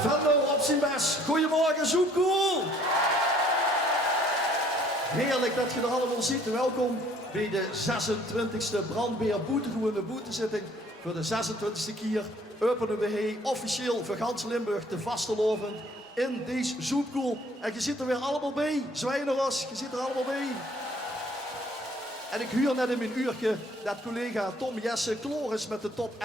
Venlo op zijn best. Goedemorgen, Zoepkoel. Heerlijk dat je er allemaal ziet. Welkom bij de 26e Brandbeer Boetegewone boetezitting. Voor de 26e keer openen we hier officieel voor gans Limburg de vastelovend in deze Zoepkoel. En je zit er weer allemaal bij. Zwijneros, je zit er allemaal bij. En ik huur net in mijn uurtje dat collega Tom Jesse klaar is met de top 11-11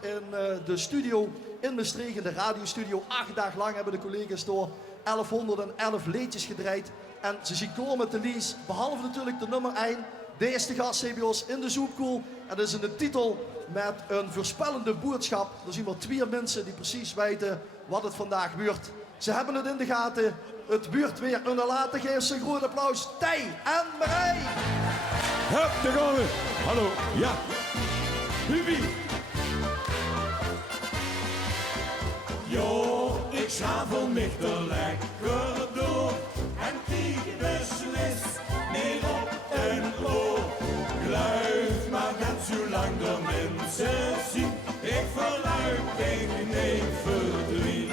in de studio in Maastricht, in de radiostudio. 8 dagen lang hebben de collega's door 1111 liedjes gedraaid. En ze zien klaar met de lies, behalve natuurlijk de nummer 1. De eerste gast CBO's in de Zoepkoel. En dat is in de titel met een voorspellende boodschap. Er zien maar 2 mensen die precies weten wat het vandaag wordt. Ze hebben het in de gaten. Het buurt weer een later. Geef ze een groot applaus. Tij en Marij. Hup, daar gaan we. Hallo, ja. Hubi. Jo, ik schavel mich er lekker door. En die beslist niet op en oor. Blijf maar net zo lang de mensen zien. Ik verluid tegen een verdriet.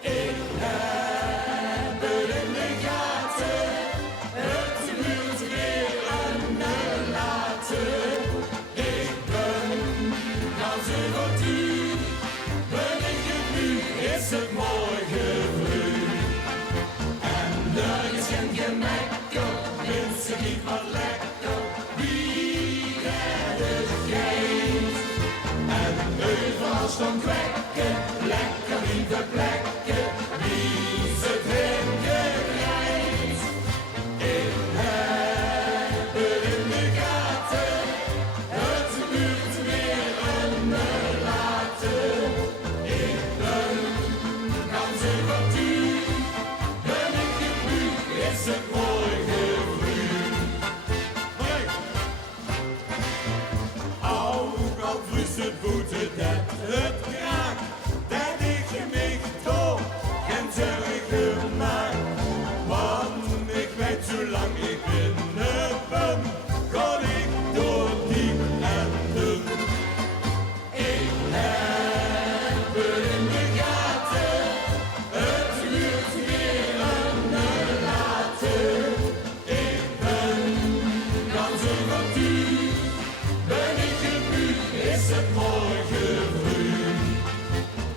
Ik heb het in de gaten. Het duurt weer een later. Ik ben ganz übertuigd. Ben ik het nu, is het morgen vroeg. En nergens geen gemekker, mensen niet wat lekker. Wie het geeft. En overal stond kwekken, lekker lieve plekken. Wie ze drinken krijgt. Ik heb het in de gaten. Het duurt weer een later. Ik ben ganz übertuigd. Ben ik het nu, is het morgen vroeg. Ook al vliegt het boete dat het kraakt. Dat ik mich toch geen zorgen maak. Want ik weet zolang ik binnen ben, kan ik door diep en dun. Ik heb het in de gaten, het duurt weer een later. Ik ben ganz übertuigd, ben ik het nu, is het morgen vroeg.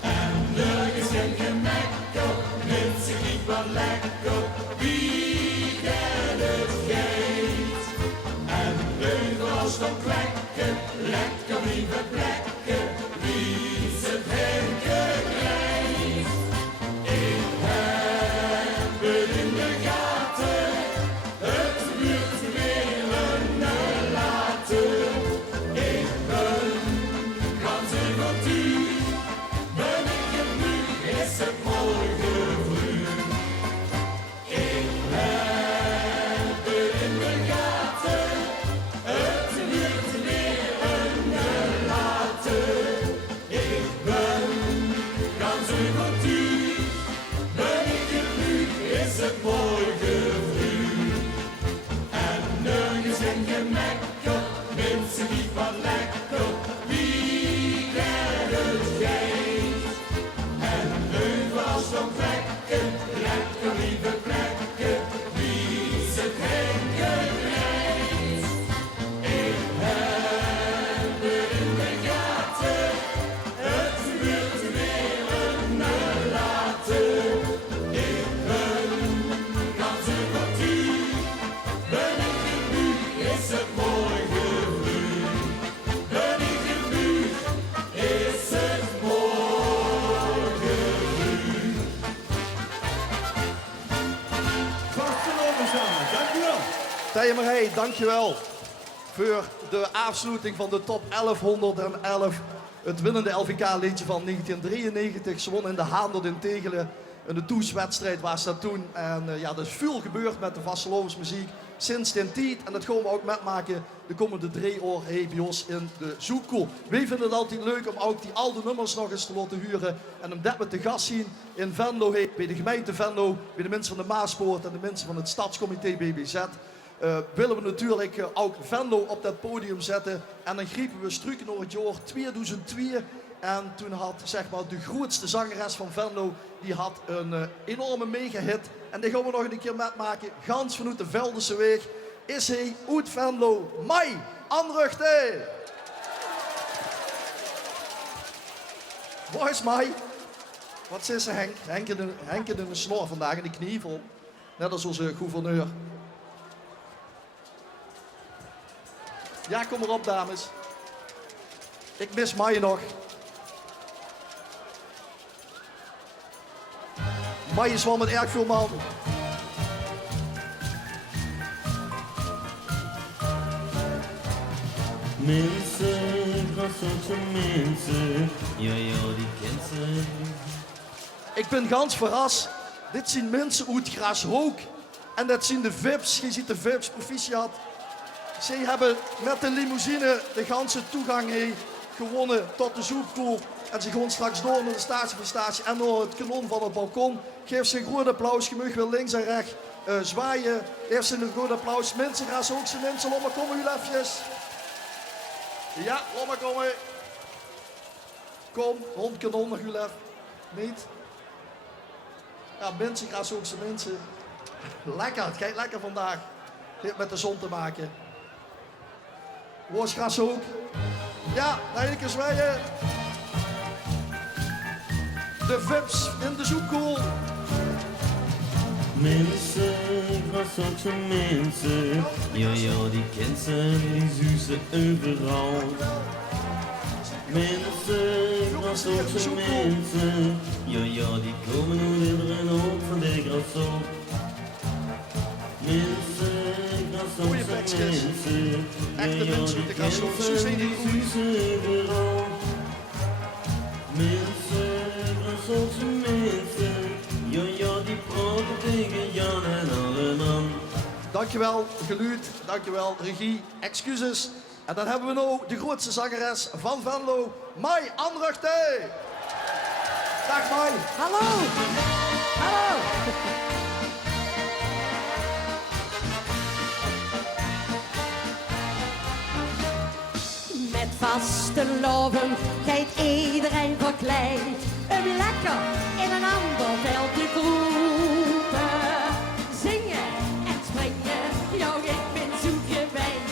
En nergens geen gemekker, mensen niet wat lekker, wie kent het geeft. En overal stond kwekken, lekker lieve plekken, wie ze drinken krijgt. Ik heb het in de gaten, het duurt weer een later. Ik ben ganz übertuigd, ben ik het nu, is het morgen vroeg. Ik heb het in de gaten, het duurt weer een later. Ik ben ganz übertuigd, ben ik het nu, is het morgen vroeg. En nergens geen gemekker, mensen niet wat lekker, wie kent het geeft. En overal stond plekken, lekker lieve plekken, wie ze drinken krijgt. Ik heb het in de gaten, het duurt weer een later. Ik ben ganz übertuigd, ben ik het nu, is het morgen vroeg. Ben ik het nu, is het morgen vroeg. Vasteloven samen, dankjewel. Tij en Marij, dankjewel voor de afsluiting van de top 1111. Het winnende LVK-liedje van 1993. Ze won in de Haandel in Tegelen. In de toetswedstrijd was dat toen. En ja, er is veel gebeurd met de vastelovensmuziek sinds die tijd. En dat gaan we ook metmaken de komende 3 jaar bij ons in de Zoepkoel. Wij vinden het altijd leuk om ook die oude nummers nog eens te laten huren. En om dat met de gast zien in Venlo, bij de gemeente Venlo, bij de mensen van de Maaspoort en de mensen van het stadscomité BBZ. Willen we natuurlijk ook Venlo op dat podium zetten. En dan griepen we struiken naar het jaar 2002 En toen had zeg maar de grootste zangeres van Venlo, die had een enorme mega-hit. En die gaan we nog een keer metmaken. Gans vanuit de Veldense Weg is hij uit Venlo. Mai Anruchte! Waar is Mai? Wat is ze, Henk? Henk in een snor vandaag in de knievel. Net als onze gouverneur. Ja, kom maar op, dames. Ik mis Mai nog. Mai is wel met erg veel man. Mensen, grote mensen, ja, die kent ze. Ik ben gans verrast. Dit zien mensen uit Grashoek. En dat zien de VIP's. Je ziet de VIP's, proficiat. Zij hebben met de limousine de ganse toegang gewonnen tot de zoepkoel. En ze gaan straks door naar de statie van statie en naar het kanon van het balkon. Geef ze een groot applaus. Je mag wel links en rechts zwaaien. Geef ze een groot applaus. Mensen, Grashoekse mensen, laat maar komen jullie eventjes. Ja, laat maar komen. Kom, rond kanon nog jullie even. Niet? Ja, mensen, Grashoekse mensen. Lekker, het gaat lekker vandaag. Het heeft met de zon te maken. Waar is Grashoek? Ja, nog een keer zwaaien. De VIP's in de zoekkoel. Mensen, grote mensen, ja, die kent ze, die zuzen overal. Mensen, grote mensen, ja, die komen uit iedere hoek van de Grashoek. Mensen, grote mensen, Echte mensen, de Grashoek, zo zijn die overal. Mensen, grote mensen, ja, die praten tegen Jan en Alleman. Dankjewel, geluid. Dankjewel, regie. Excuses. En dan hebben we nou de grootste zangeres van Venlo, Mai Anruchte. Dag Mai. Hallo! Hallo! Met vaste loven gaat iedereen verkleed. Om lekker in een ander veld te groepen. Zingen en springen, jou ik ben zo gewend.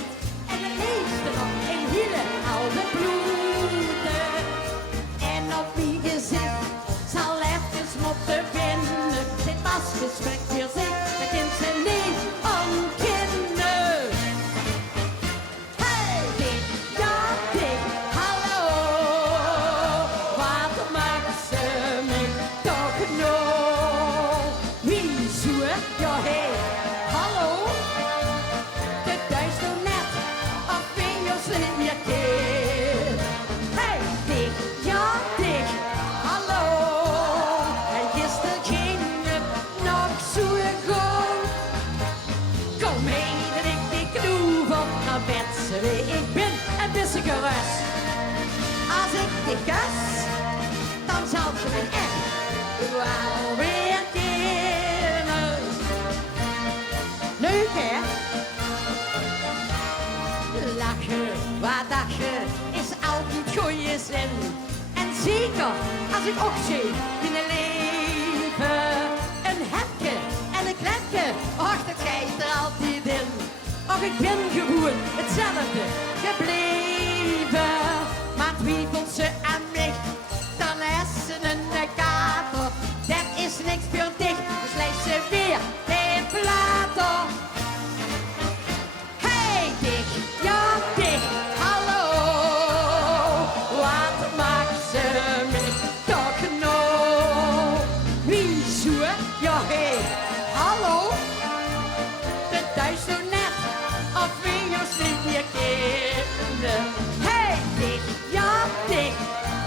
En de meeste nog in hielen oude bloeden. En op wie gezicht zal even moeten vinden. Dit was gesprek voor zich, dat kind ze niet ontkennen. Hey, dik, ja, dik, hallo. Wat maakt ze me toch nog? Wie zoe, ja, hey, hallo. De duister net, of ben je slim je kind? Hey, dik, ja, dik, hallo. En gisteren ging het nog zo goed. Kom mee, dat ik die knoef op naar bed ze wie ik ben een beetje gerust. Als ik die kus, dan zal ze me echt wel weer kennen. Leuk hè? Lachen, wat dagen is altijd goeie zin. En zeker als ik ook zie in het leven. Een hekje en een klepje, och dat geeft er altijd in. Och ik ben gewoon hetzelfde gebleven. Maar twijfelt ze aan mij, dan is ze een kater. Dat is niks voor dich, dus lijst ze weer even later. Hey, dik, ja, dik, hallo. Wat maakt ze me toch nog? Wie zoe, ja, hey, hallo. De thuis zo net, of wie je slim je kinderen. Hey, dik, ja, dik,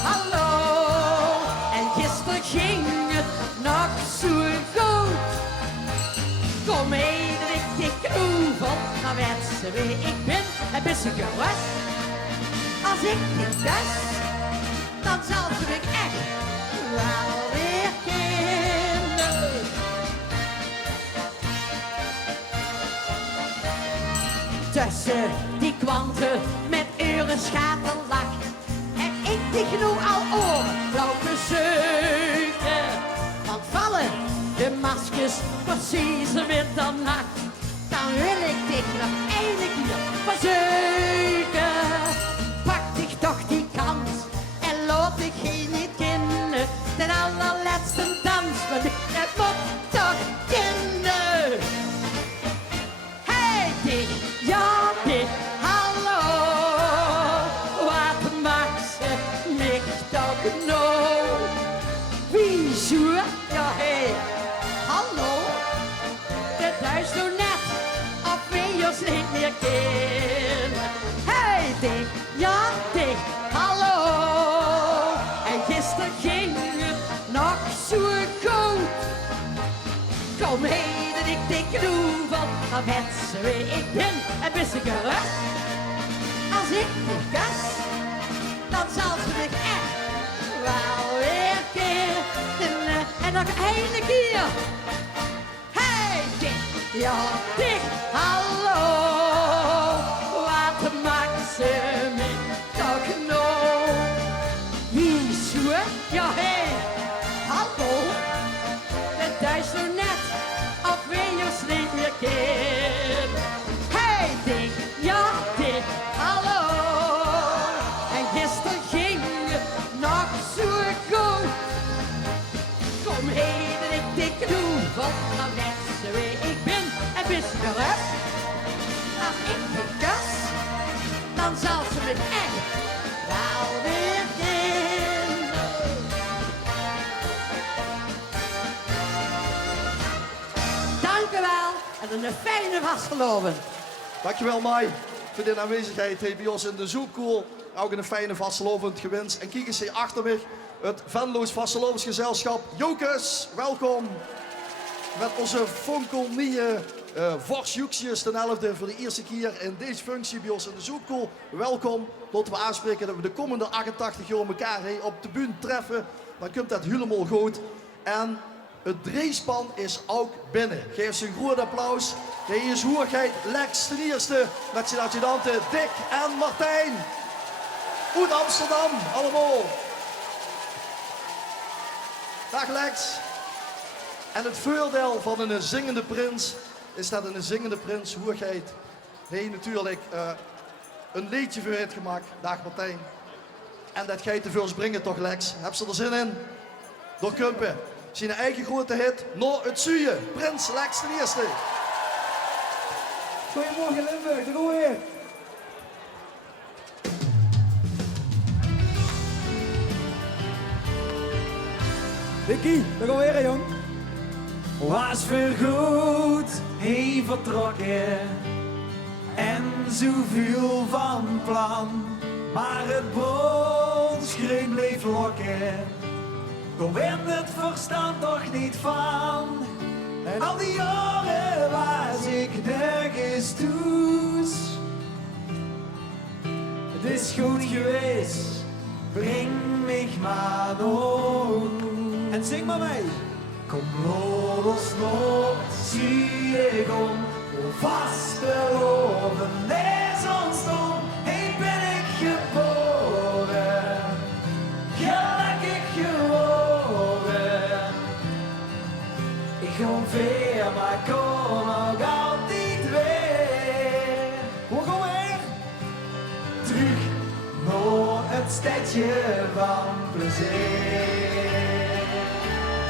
hallo. En gisteren ging het nog zo goed. Kom mee, dat ik die knoevel, dan werd ze wie ik ben, een beetje gerust. Als ik dit kus, dan zal ze me echt wel weer kennen. Tussen die kwanten met uren schaterlach heb ik die genoeg al oren lopen zeuken. Want vallen de maskers precies middernacht, dan wil ik dich nog één keer verzeuken. Pak dich toch die kans en laat dich hier niet kennen. De allerlaatste dans, want het moet toch kennen. Hey dich, ja dich, hallo. Wat maakt ze mich toch nou? Wie zoer? Ja hey, hallo. De thuis nog net, of wie ons niet meer kennen. Hey dich, ja dich, hallo. En gisteren ging het nog zo goed. Kom heden, ik tik van, dan wensen wie ik ben een beetje gerust. Als ik dich kus, dan zal ze mich echt wel weer kennen. En nog één keer. Hey, dich, ja, dich, hallo. Wat maakt ze mich toch nou? Wie zoer? Ja, hey, hallo. De thuis nog net, of wil je ons niet meer kennen? Hey, dich, ja, dich, hallo. En gisteren ging het nog zo goed. Kom heden, ik tik van, dan wensen wie ik ben en best gerust. Als ik dich kus, dan zal ze me echt wel weer kennen. Dank u wel en een fijne vastelovend. Dankjewel, Mai, voor de aanwezigheid bij ons in de Zoekkool. Ook een fijne vastelovend gewenst. En kijk eens hier achter me, het Venlo's vastelovensgezelschap. Jokus, welkom. Met onze fonkelnieuwe Vors Joekjes ten 11e voor de eerste keer in deze functie bij ons in de Zoekkool. Welkom. Laten we aanspreken dat we de komende 88 jaar elkaar op de bühne treffen. Dan komt dat helemaal goed. En het dreespan is ook binnen. Geef ze een groot applaus. Hier is hoerigheid Lex ten eerste met zijn adjudanten Dick en Martijn. Uit Amsterdam, allemaal. Dag Lex. En het voordeel van een zingende prins is dat een zingende prins, hoerigheid, hij natuurlijk een liedje voor heeft gemaakt. Dag Martijn. En dat ga je te veel brengen toch Lex? Heb ze er zin in? Door Kumpen. Zijn eigen grote hit, No het Zuie. Prins Lex ten eerste. Goedemorgen Limburg, de Roer. Dikkie, daar gaan we weer, jong. Was voorgoed, hij vertrokken en zoveel van plan, maar het bronsgreep bleef lokken. Kon wint het verstand toch niet van. En al die jaren was ik nergens toes. Het is goed geweest, breng mij maar door. En zing maar mee. Kom los nog, zie ik om, hoe vast beloven is ons dom. Hey, ben ik geboren, gelukkig geworden. Ik ga ver, maar kom ook altijd weer. Hoe gaan we weer? Terug naar het stadje van plezier.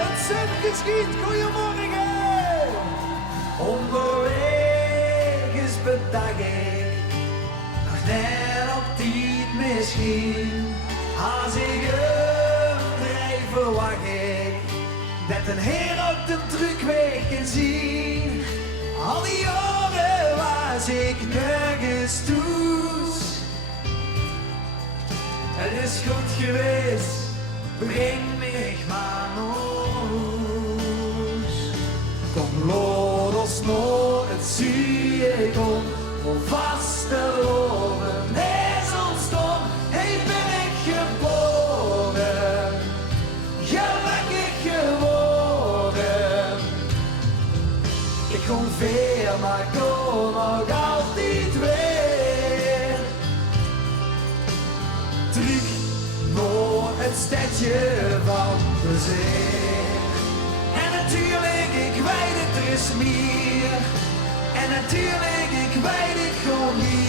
Het zit geschiet, goeiemorgen. Onderweg is bedag ik, nog net op tijd misschien. Als ik hem drijf verwacht ik, dat een heer op de terugbeweg kan zien. Al die jaren was ik nergens toes. Het is goed geweest, breng mij maar naar huis. Kom laat ons nog het zie kom, hoe vast de loven is ons dom. Hey, ben ik geboren, gelukkig geworden. Ik kom ver, maar kom ook altijd weer. Terug naar stadje van plezier. En natuurlijk, ik weet het, er is meer. En natuurlijk, ik weet het gewoon niet.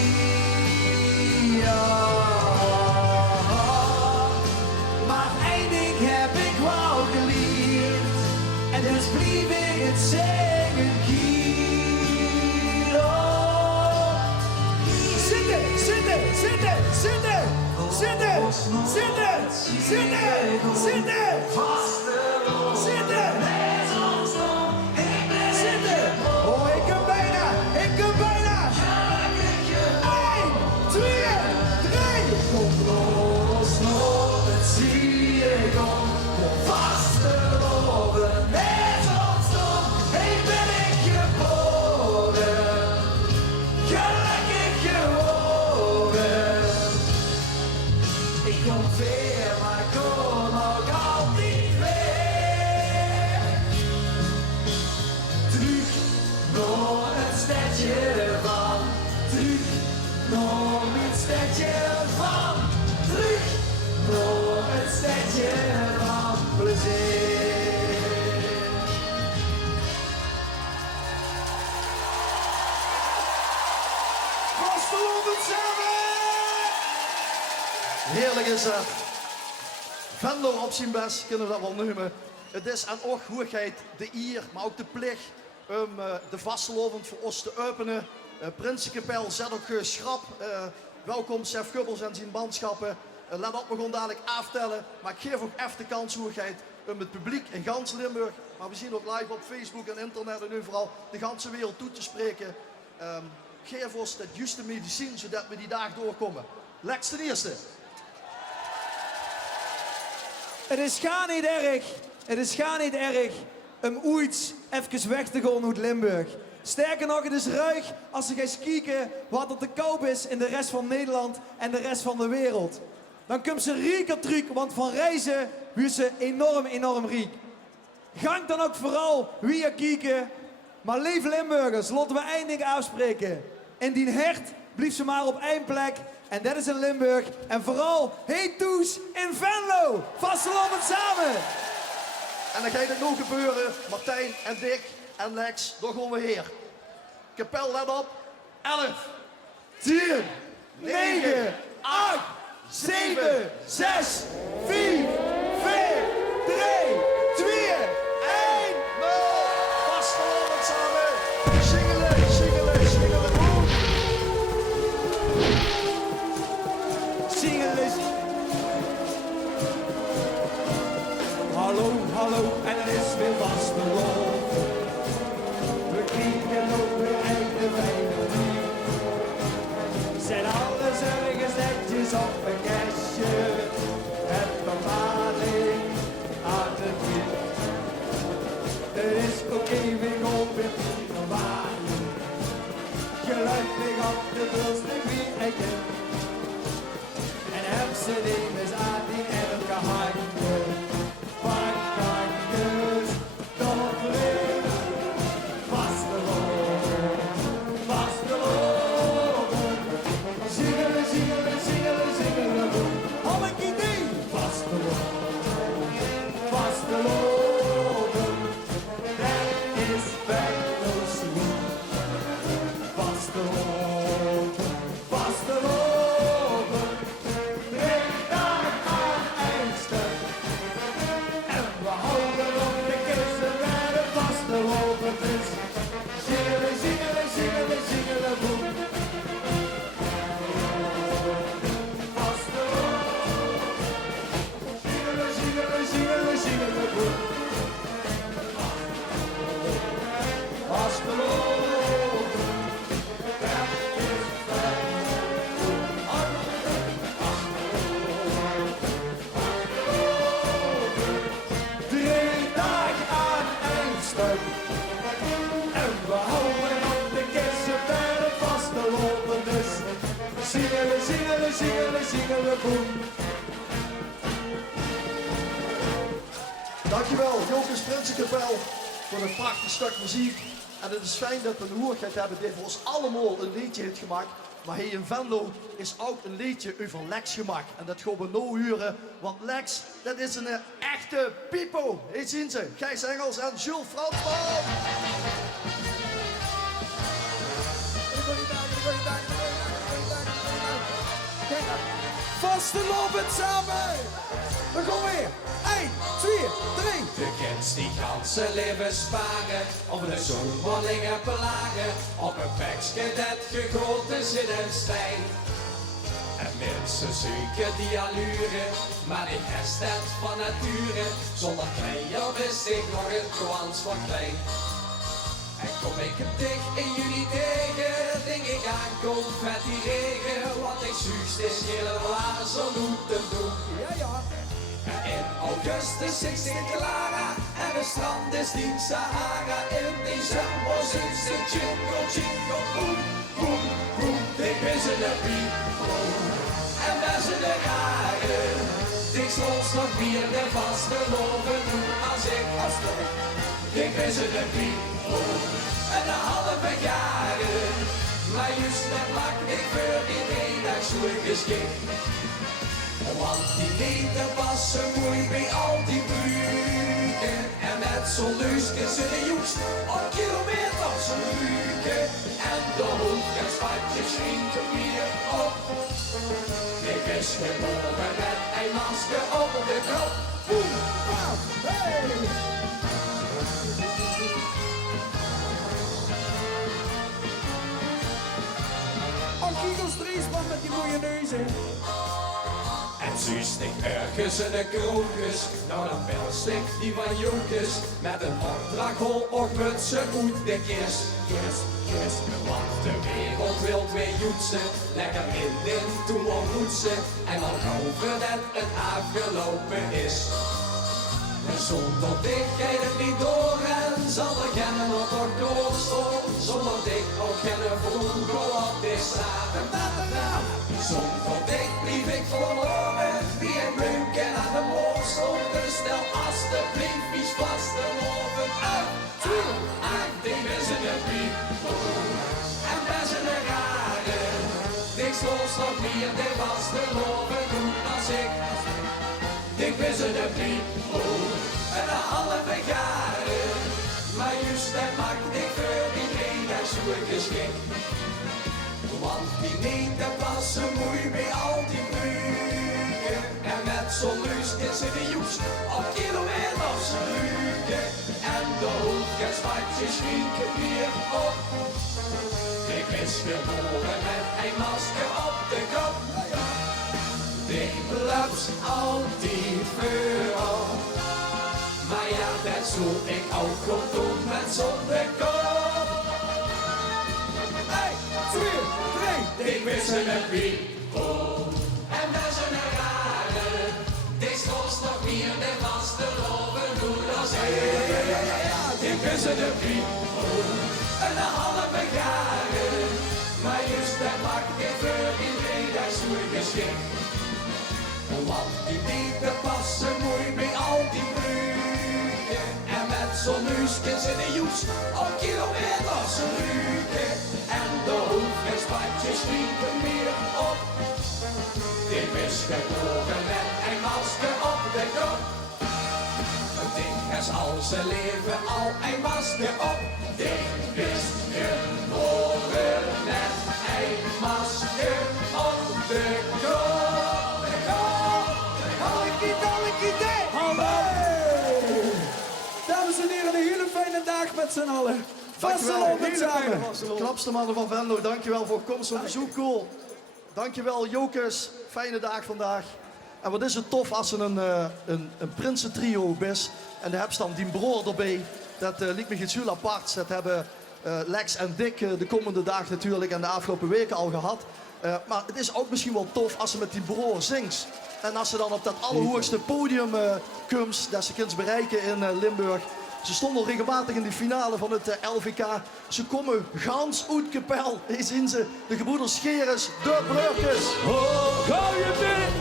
Maar één ding heb ik wel geleerd. En dus blieb ik het zeggen hier. Zitten, zitten, zitten, zitten, zitten, zitten, zitten, zitten, zitten, zitten. Oh, ik kan bijna, ik kan bijna. 1, 2, 3. Kom los, nog, het zie ik om. Vasteloven, net als nog, ik ben ik geboren. Gelukkig geworden. Ik kom weer, maar ik kom ook altijd weer. Terug naar het stadje van. Terug naar het stadje van. Terug naar het stadje van plezier. Vasteloven samen! Heerlijk is dat. Venlo op zijn best, kunnen we dat wel noemen. Het is aan och hoeheid de eer, maar ook de plicht om de vastelovend voor ons te openen. Prinsenkapel zet ook schrap. Welkom Chef Gubbels en zijn manschappen. Let op, we gaan dadelijk aftellen. Maar ik geef ook even de kans hoeheid om het publiek in gans Limburg, maar we zien ook live op Facebook en internet en overal de ganse wereld toe te spreken. Geef ons dat juiste medicijn, zodat we die dag doorkomen. Lex ten eerste. Het is gaan niet erg. Het is gaan niet erg om ooit even weg te gaan uit Limburg. Sterker nog, het is ruig als je gaat kijken wat er te koop is in de rest van Nederland en de rest van de wereld. Dan komt ze rieker terug, want van reizen wordt ze enorm rijk. Gang dan ook vooral wie je kijken. Maar lieve Limburgers, laten we één ding afspreken. In die hert blijft ze maar op één plek. En dat is in Limburg. En vooral, heet toes in Venlo. Vastelovend samen. En dan gaat het nog gebeuren. Martijn en Dick en Lex, daar gaan we hier. Kapel, let op. 11, 10, 9, 8, 7, 6, 5, 4, 3, 2, 1. Vastelovend samen. Singelen, singelen, singelen. Singelen. Hallo, hallo, en er is weer vastelovend. We kriegen ook weer einde bij de muur. Zet alle zorgen netjes op een kastje. Het bepaling aan de wind. Er is ook even op het normaal. Gelukkig op de brulste wie ik ken. En heb ze eens aan die elke handje. Van kankers tot licht. Vasteloven, vasteloven. Zingelen, zingelen, zingelen, zingelen. Al een idee. Vasteloven, vasteloven. Dat is Venlo's lied. Vasteloven, vasteloven. 3 dagen aan één stuk. En we houden op de kussen bij de vasteloven is. Zingelen, zingelen, zingelen, zingelen, boem. Vasteloven. Zingelen, zingelen, zingelen, zingelen, boem. Vasteloven. Dat is fijn. 3 dagen aan één stuk. En we houden op de kissen bij de vasteloven dus. Zingelen, zingelen, zingelen, zingelen, boem. Dankjewel, Jokers Prinsenkapel, voor een prachtig stuk muziek. En het is fijn dat we een hoorigheid hebben die voor ons allemaal een liedje heeft gemaakt. Maar hier in Venlo is ook een liedje over Lex gemaakt. En dat gaan we nu huren, want Lex, dat is een echte pipo. Hier zien ze, Gijs Engels en Jules Fransman. Vaste lopen samen. We gaan weer. 1, 2, 3. De kind die ganse leven sparen, om de zomerlingen plagen, op een bekje dat gegoten zit en stijn. En mensen zoeken die allure, maar die rest het van nature, zonder klein wist ik nog een kwans van klein. En kom ik het dicht in juni tegen, denk ik aan confetti regen, want ik zuust is helemaal zo doet en doen. Ja, ja. In augustus is Sint-Clara en het strand is die Sahara. In december zingt ze jingle, jingle, boem, boem, boem. Ik ben ze de people en wij zijn de raren. Ik soms nog meer de vaste loven doen als ik als toch. Ik ben ze de people en de halve jaren. Maar juist dat maakt ik voor iedereen dat zo geschikt. Want die weten passen mooi bij al die bruggen. En met zo'n leusje zit de joest op kilometers ruiken. En de hoofdgasvatjes schrieven weer op. Ik is geboren met een masker op de kop. Boem, bam, hey! Oh, Kiegels Driesman met die mooie neuzen. En zuust ik ergens in de krokus, nou dan belst ik die van Jonkes, met een opdrachthol of mutsen uit de kist. Want de wereld wil weer joetsen, lekker in dit toen ontmoetsen, en dan hopen dat het afgelopen is. En zonder dichtheid het niet door en zal er geen op de klooster, zonder dik ook geen vroeger op de straat. Zonder dik blief ik verloren, wie een bunken aan de moord stond. Dus stel alsjeblieft iets vast te lopen. 1, 2, 8, we zijn de people en wij zijn de raren. Niks los nog meer, dit was te lopen doen als ik. Ik ben ze de people en de halve jaren. Maar juist dat maakt ik voor iedereen dat zo geschikt. Want die neemt de passen mooi bij al die bruggen. En met zo'n luske zit de joes op kilometers ruiken. En de hoofdgasvatjes schrieken weer op. Ik is geboren met een masker op de kop. Ik blijf altijd voorop. Maar ja, dat zou ik ook goed doen met zonder kop. 1, 2, 3. Ik ben ze de people en wij zijn de raren. Dit kost nog meer de vaste loven doen als ik. Ik ben ze de people en de halve jaren. Maar juist dat maakt ik voor iedereen dat zo geschikt. Want die dieren passen mooi bij al die bruggen. En met zo'n neusje zit de joes op kilometers ruiken. En de hoofdgasvatjes schrieven meer op. Ik is geboren met een masker op de kop. Het ding is al zijn leven al een masker op. Ik is geboren met een masker op de kop. Dames en heren, een hele fijne dag met z'n allen. Vastelopen samen. Knapste mannen van Venlo, dankjewel voor komst van de Zoekkool. Dankjewel Jokers, fijne dag vandaag. En wat is het tof als er een prinsentrio is. En daar heb je dan die broer erbij. Dat liet me iets heel apart. Dat hebben Lex en Dick de komende dagen natuurlijk en de afgelopen weken al gehad. Maar het is ook misschien wel tof als ze met die broer zingt. En als ze dan op dat allerhoogste podium komt, dat ze kunnen bereiken in Limburg. Ze stonden al regelmatig in de finale van het LVK. Ze komen gans uit Kapel. Hier zien ze de gebroeders Scheres, de Breukers. Oh, hou je bek,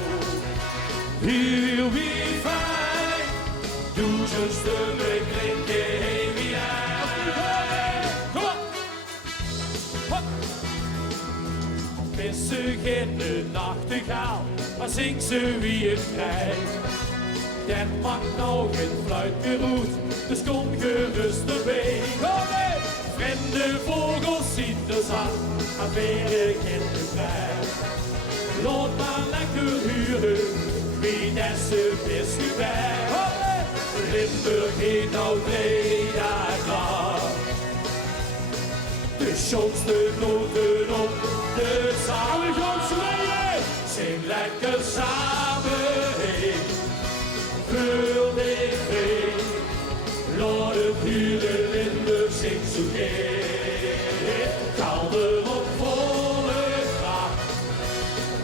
heel wie fijn. Doe zo'n stuk, klinken heen wie hij. Kom op. Hop. is ze geen nachtegaal, maar zingt ze wie het krijgt. Dat maakt nou geen fluit meer uit, dus kom gerust erbij. Kom mee! Vreemde vogels zien de zang, maar weer in de vrij. Laat maar lekker huren, wie deze is geweest. Limburg heeft nou 3 dagen. De schoonste noten op de zaal. En we gaan zwaaien. Zing lekker samen heen. Vul dit heen. Laat het huren Limburg zingt zo geen. Kalder op volle kracht.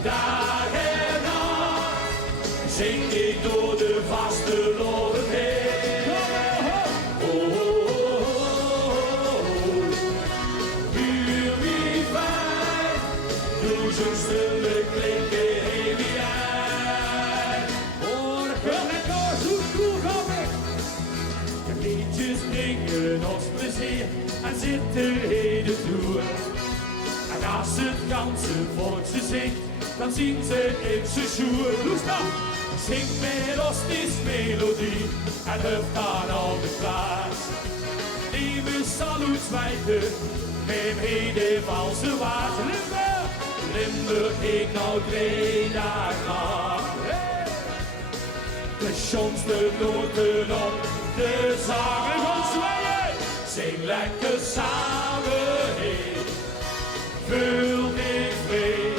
Dag en nacht. Zing ik door de vaste loven heen. Zullen klinken heen wie jij. De liedjes brengen ons plezier en zitten heden toe. En als het ganse volk ze zingt, dan zien ze in zijn schoen. Doe stap! Zing met ons die melodie en hup dan op de plaats. Neem salut zwijgen, neem heden valse waard. Limburg heeft nou 3 dagen. De schoonste noten op de zang. En gaan zwaaien. Zing lekker samen heen. Vul dit mee.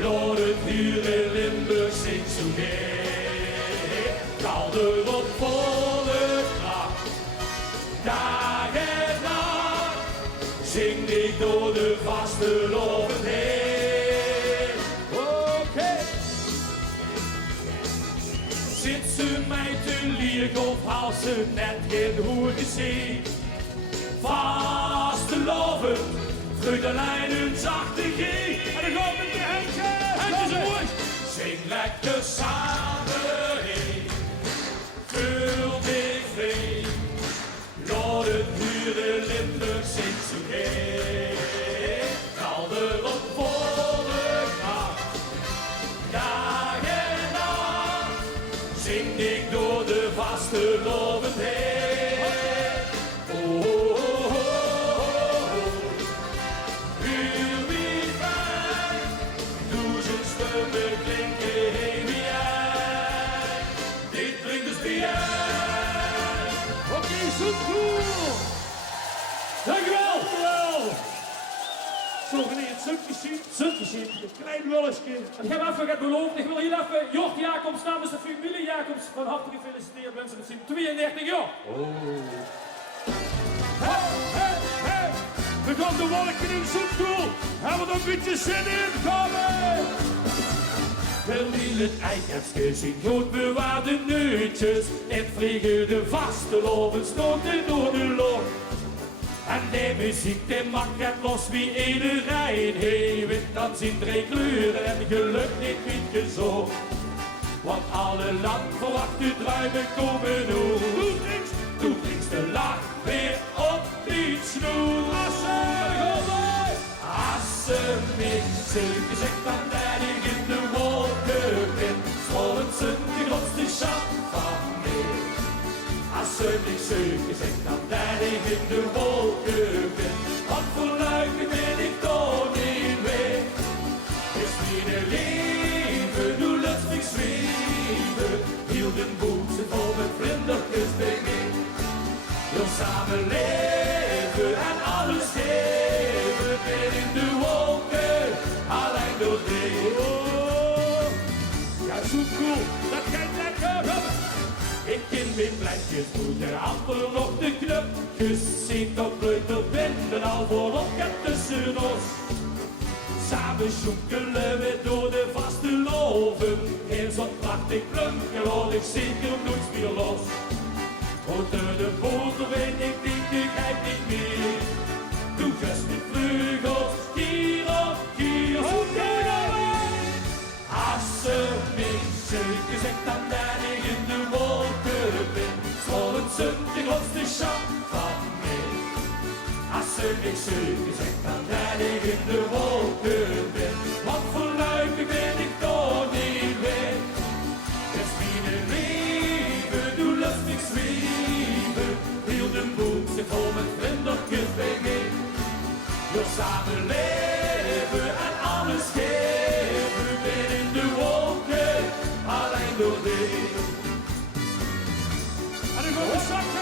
Laat het hier in Limburg zingt zo geen. Kalder op volle kracht. Dag en nacht. Zing ik door de vaste loven heen. Zit ze mij te liegen of haalt ze net geen hoer gezien? Vaste loven, vreugdelijnen zachte G. En dan gaat met de handjes omhoog. Zing lekker samen heen, vul dit veen. Laat het huren Limburg zingt zo geen. Kalder op volle kracht, dag en nacht. Zing ik door de vaste loven heen. Oh, oh, oh, oh, oh. Huur wie fijn, doe zijn stemmen klinken heen wie jij. Dit brengt dus bij jij. Oké, zo cool. Dankjewel. Zo meneer, zulke zien, een klein wullisje. Ik heb even het beloofd, ik wil hier even Jort Jacobs namens de familie Jacobs van harte gefeliciteerd wensen met zijn 32 jaar. Hey, we gaan de wolken in zoekdoel. Hebben we er een beetje zin in? Kom mee! Wil in het eikenske zien goed bewaarde neutjes en vliegen de vaste loven stoten door de lucht. En de muziek die maakt het los wie iedereen heeft. Dan zien 3 kleuren en geluk niet gezocht. Want alle land verwacht de druimen komen nu. Toen drinkt de lach weer op iets nieuws. Assen met zulke zegt dan dat ik in de wolken ben. Schollend zijn de grootste schat van mij. Assen met zulke zegt dan dat ik in de wolken ben. Want voor luiken ben ik toch niet weg. Is niet een leven, doe lustig zweven. Hield een boekje vol met vlindertjes bij mij. Wil samen leven en alles geven. Ben in de wolken, alleen door dit. Ja, zo cool, dat gaat lekker hebben. Ik ken mijn plekjes, moet er amper nog de knop. Gezien op kleuterbinden, al voorop gaat tussen ons. Samen zoekelen we door de vaste loven. Heel zo'n prachtig plunken, hoor ik zeker nooit meer los. Onder de boter weet ik dichtigheid niet meer. Doe just de vleugels, kier op kier. Assen met zulke zegt dan dat ik in de wolken ben. Schollend zijn de grootste schat van mij. Assen ze niks zoeken, zeg dan dat ik in de wolken ben. Wat voor luiken ben ik toch niet weg. Het is mijn leven, du lust mich zweven. Heel de boek zit vol met vlindertjes bij mij. We samen leven en alles geven. Ben in de wolken, alleen door dich. En ik wil zakken.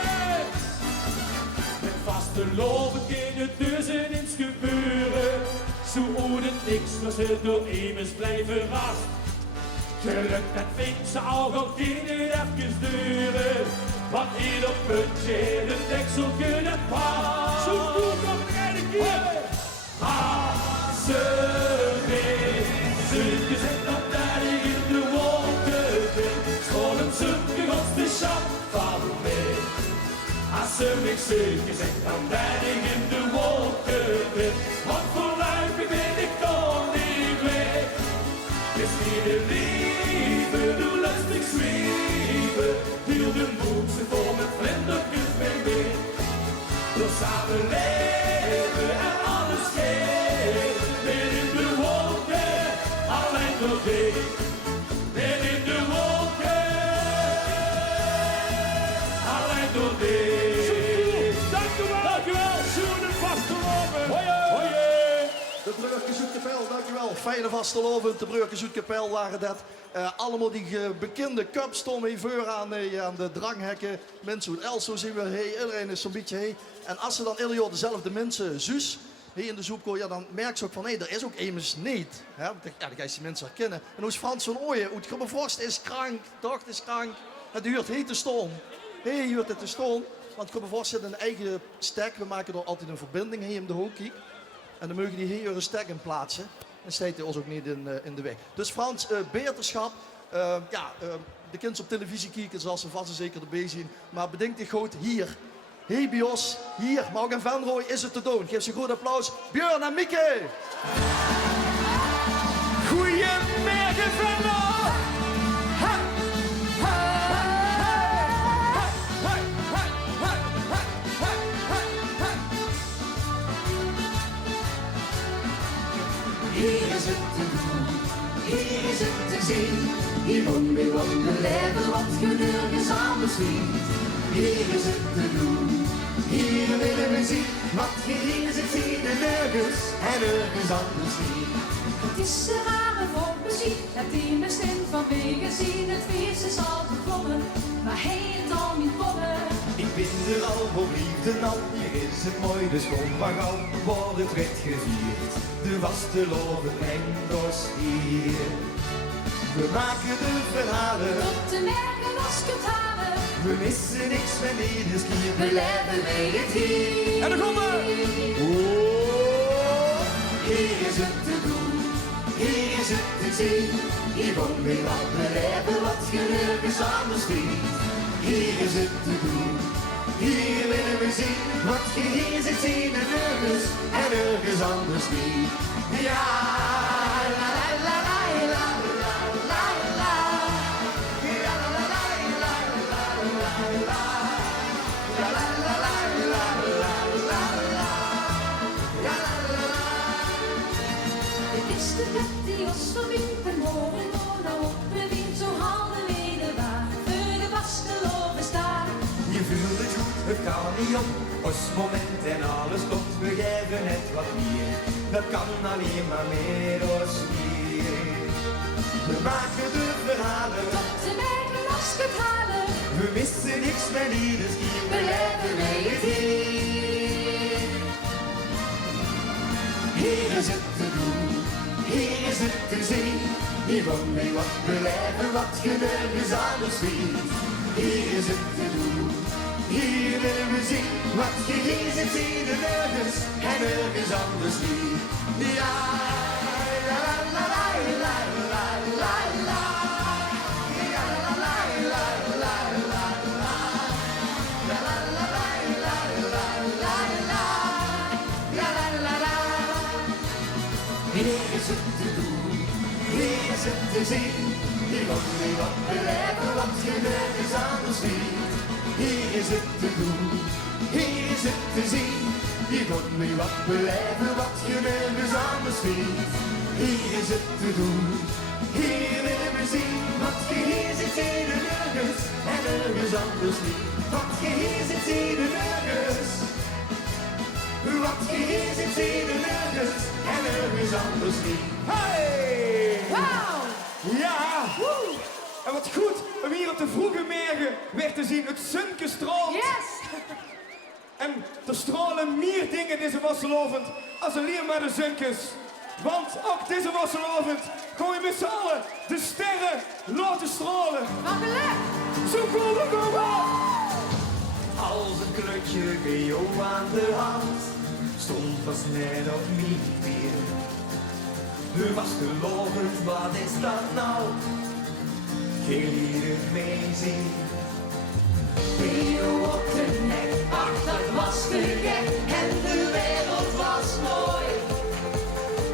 Met vaste loven in het tussenin gebeuren. Zo oude niks, we ze door immers blijven vast. Geluk dat vindt ze al al geen even duren. Want ieder puntje in het deksel kunnen pas. Zo goed op de ene keer. Ze zegt dat ik in de wolken ben. Scholen ze gegost de schat van mij. Als ze niks zoeken, zegt dan dat ik in de wolken ben. Wat voor luiken ben ik toch niet weg. Het is niet de liefde, du lust mich zweven. Heel de boek zit vol met vlindertjes bij mij. Door samen leven en alles geven. Ben in de wolken, alleen door dich. Ben in de wolken, alleen door dich. Dankjewel, zoenen vasteloven. Hoi. De Breukers Zoetkapel, dankjewel. Fijne vasteloven, de Breukers Zoetkapel waren dat. Allemaal die bekende cups stonden voor aan de dranghekken. Mensen uit Elso zien we, hey, iedereen is zo'n beetje hey. En als ze dan ieder jaar dezelfde mensen zus hey, in de zoek ja, dan merk je ook van, hé, er is ook immers niet. Hè? Ja, dan ga je die mensen herkennen. En hoe is Frans van Ooyen? Hoe het Vorst is krank, Docht is krank. Het huurt heet te stoom. Hey, huurt het te stoom. Want Vorst zit in een eigen stek. We maken er altijd een verbinding hier in de hoekkiek. En dan mogen die hier een stek in plaatsen. En staat hij ons ook niet in de weg. Dus Frans, beterschap. De kinderen op televisie kijken, zoals ze vast en zeker erbij zien. Maar bedenk je goed, hier. Hey Bios, hier, maar ook in Venrooy is het te doen. Geef ze een goed applaus. Björn en Mieke. Goedemorgen Venlo! Hier is het te doen, hier is het te zien. Hier wonen we leven wat je nergens anders ziet. Hier is het te doen, hier willen we zien. Wat je hier zit zien en nergens anders niet. Het is een rare volk muziek, het team is in van wegen zien. Het feest is al begonnen, maar hij het al niet begonnen. Ik ben er al voor liefde al, hier is het mooi, de schoonmaak al, wordt het recht gevierd. De vasteloven en dos hier. We maken de verhalen, Op de merken als kunt halen, we missen niks met ieders kier. We leven bij het hier. En daar komt we! Oh, hier is het te doen, hier is het te zien. Hier wonen we wat beleven wat je nergens anders ziet. Hier is het te doen, hier willen we zien. Wat je hier zit zien en nergens anders niet. Ja, la la la la la la la la. Ja, la la la la la la la. Ja, la la la la la la la. Ja, la la la. dit is de wet die ons verbiedt. En morgen nou op de wind, zo halen we de waar. Voor de vasteloven staan. Je voelt het goed, het kan niet op. Ons moment en alles klopt, we geven het wat meer. Dat kan alleen maar meer als hier. We maken de verhalen, Op de merken als kunt halen, we missen niks met ieders keer. we leven bij het hier. Hier is het te doen, hier is het te zien. Hier wonen we wat beleven, wat je nergens anders ziet. Hier is het te doen, hier willen we zien. Wat je hier zit zien en nergens anders niet. Ja, la la la la la la la. Ja, la la la la la la. Ja, la la la la la la. Ja, la la la. Hier is het te doen, hier is het te zien. Hier wonen we wat beleven, wat je nergens anders ziet. Hier is het te doen, hier is het te zien. Je kunt mee wat beleven wat je nergens anders vindt. Hier is het te doen, hier willen we zien. Wat je hier ziet, zie je nergens en nergens anders niet. Wat je hier ziet, zie je nergens. Wat je hier ziet, zie je nergens en nergens anders niet. Hey! Wauw! Ja! En wat goed om hier op de vroege morgen weer te zien. Het zonnetje straalt. Yes! En er stralen meer dingen deze wasselovend als alleen maar de zonkjes. Want ook deze wasselovend gaan we met z'n allen de sterren laten stralen. Wat geluk! Zo cool, we gaan wel! Als een kleurtje geo aan de hand stond was net op niet weer. U was gelovend, wat is dat nou? Geen hier meezien. Bio op de nek, ach dat was te gek en de wereld was mooi.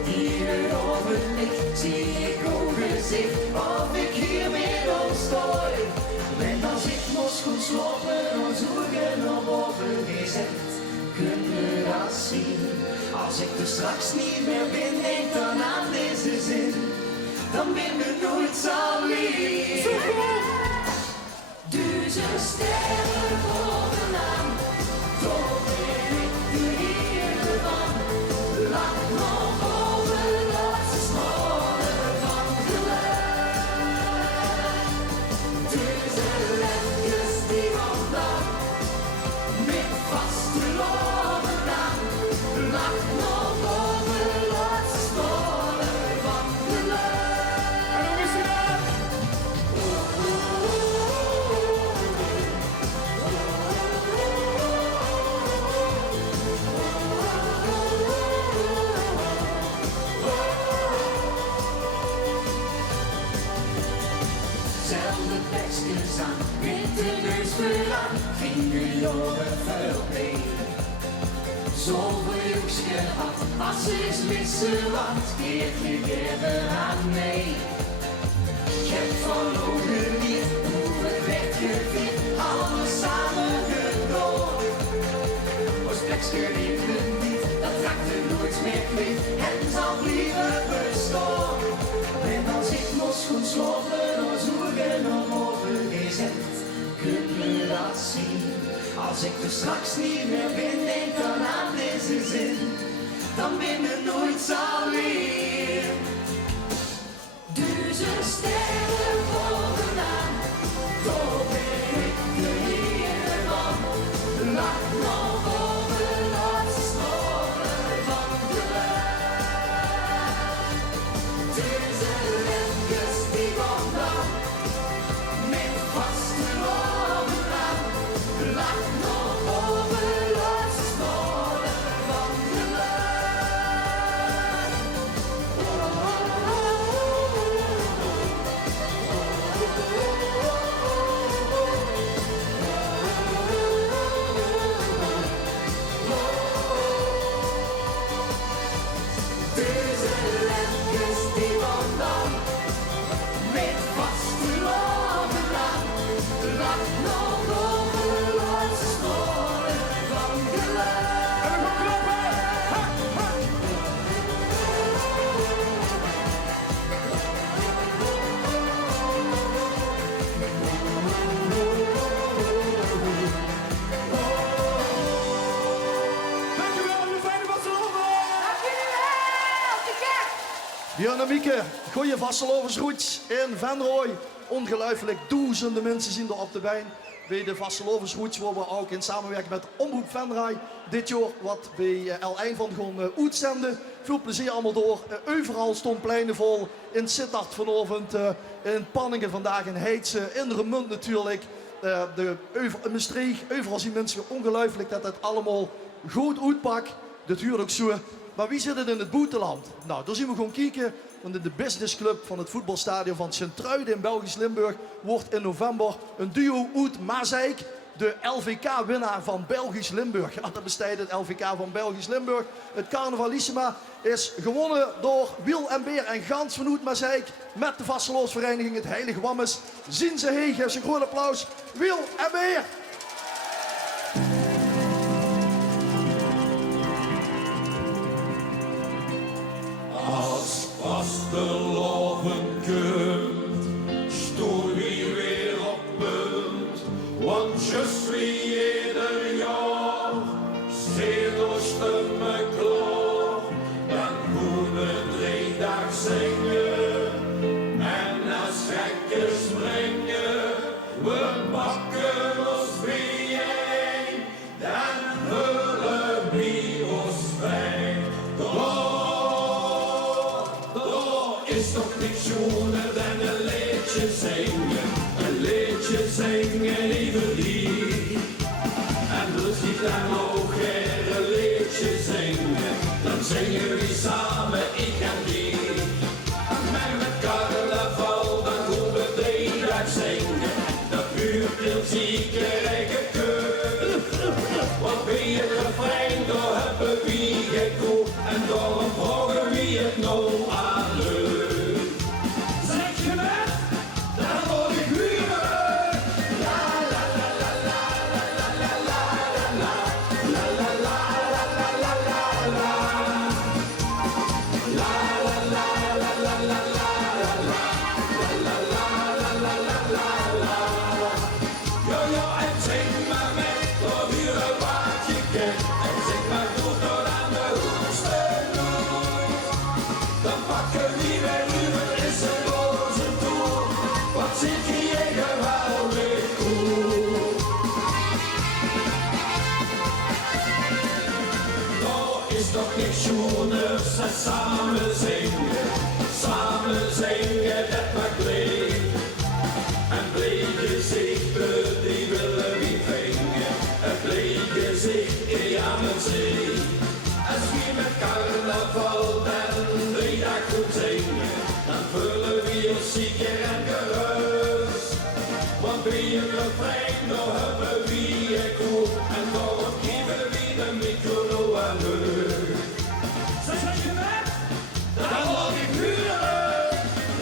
Hier over licht zie ik gezicht of ik hier weer ontstooi. En als ik moest goed slopen, dan zoeken naar boven gezet. Kun je dat zien? Als ik er straks niet meer ben, denk dan aan deze zin. Dan ben ik nooit alleen. Duizend sterren bovenaan, toch ben ik de heer van. Laat nog boven dat ze smoren van geluk. Duizend lefjes die vandaan, met vaste loven aan. Laat nog boven dat ze smoren van geluk. En hoe is het dan? Zelfde tekstjes aan, witte neus vooraan, vingerjoren veel mee. Zoveel joeks gehad, als is missen wat, keer gegeven aan mee. Ik heb van ogen niet, hoe het werd gevierd, alles samen gedaan. Ons plekje liefde niet, dat raakt er nooit meer kwijt en zal blijven bestaan. En als ik los goed slopen, dan zoeken omhoog gezet, kun je dat zien. Als ik er straks niet meer ben, denk dan aan deze zin, dan ben ik nooit alleen. Duizend sterren bovenaan, toch ben ik de heer van. Laat nog boven dat ze smoren van geluk. Duizend lefjes die vandaan, met vaste loven aan. Laat nog boven dat ze smoren van geluk. Duizend lefjes die vandaan, met vaste loven aan. Laat nog boven dat ze smoren van geluk. En we gaan kloppen! Ha, ha. Dankjewel, de fijne wasseloven! Dank jullie wel! Te gek! Björn en Mieke, goeie Vasteloversroets in Venrooy. Ongelooflijk duizenden mensen zien er op de been. Bij de Vasteloversroets waar we ook in samenwerking met Omroep Venray dit jaar wat bij L1 van gaan uitzenden. Veel plezier allemaal door. Overal stond pleinen vol. In Sittard vanavond, in Panningen vandaag, in Heidse, in Remund natuurlijk. In Maastricht, overal zien mensen ongelooflijk dat het allemaal goed uitpakt. Dat huurt ook zo. Maar wie zit het in het buitenland? Nou, daar zien we gewoon kijken. Want in de businessclub van het voetbalstadion van Sint-Truiden in Belgisch Limburg wordt in november een duo uit Mazeik de LVK-winnaar van Belgisch Limburg. Ja, dat bestaat het LVK van Belgisch Limburg. Het Carnavalissima is gewonnen door Wiel en Beer en Gans van Oet Mazeik met de vasteloosvereniging Het Heilige Wammes. Zien ze heen, geef ze een groot applaus. Wiel en Beer. je suis ieder jaar, steeds door stemmen klaar. Dan moeten we 3 dagen zingen en als gekken springen. We pakken ons bijeen, dan vullen we ons wijn. Daar is toch niks schoner dan een liedje zingen. Een liedje zingen ieder lied. En dus niet dan ook weer een liedje zingen. Dan zingen we samen ik en die. En met carnaval dan doen we 3 dagen zingen. Dat buurt wil ziekenrijke keur. Want wie het refrein, daar hebben we geen koe. En daarom vragen we het nou aan u. Zeg je met, dan word ik huren. La la la la la la la la la la la la la la la la la. La la la la la la la la la la la la la la. Jo jo en zing maar met, door huren wat je kent. En zing maar goed door aan de hoogste noot. Dan pakken we weer huren is een loze toer. Wat zit hier geweldig cool. Nou is toch niks schooners dan samen zingen. Samen zingen dat maakt blij. En blij gezichten die willen we vingen. Een blij gezicht in aan het zee. Als we met carnaval dan 3 dagen goed zingen. Dan vullen we ons zeker en gerust. Want wie een refrein, dan hebben we een koe. En daarom geven we de micro aan u. Zeg je met, dan word ik huren.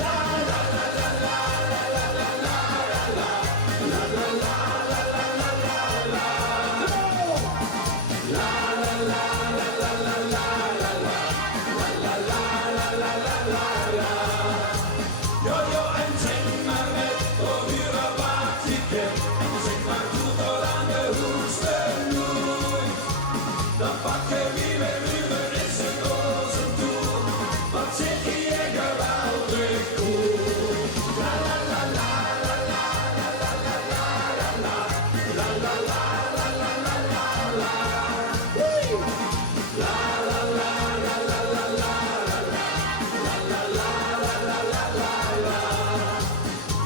La la la la la la la la la la la la la la la la la la. La la la la la la la la la la la la la la la la. Jo jo en zing maar met, door huren wat je kent. En zing maar goed door aan de hoogste noot. Dan pakken we weer huren is een loze toer. Wat zit hier geweldig cool. La la la la la la la la la la la la la la la la la la la. Woei! La la la la la la la la la la la la la la la.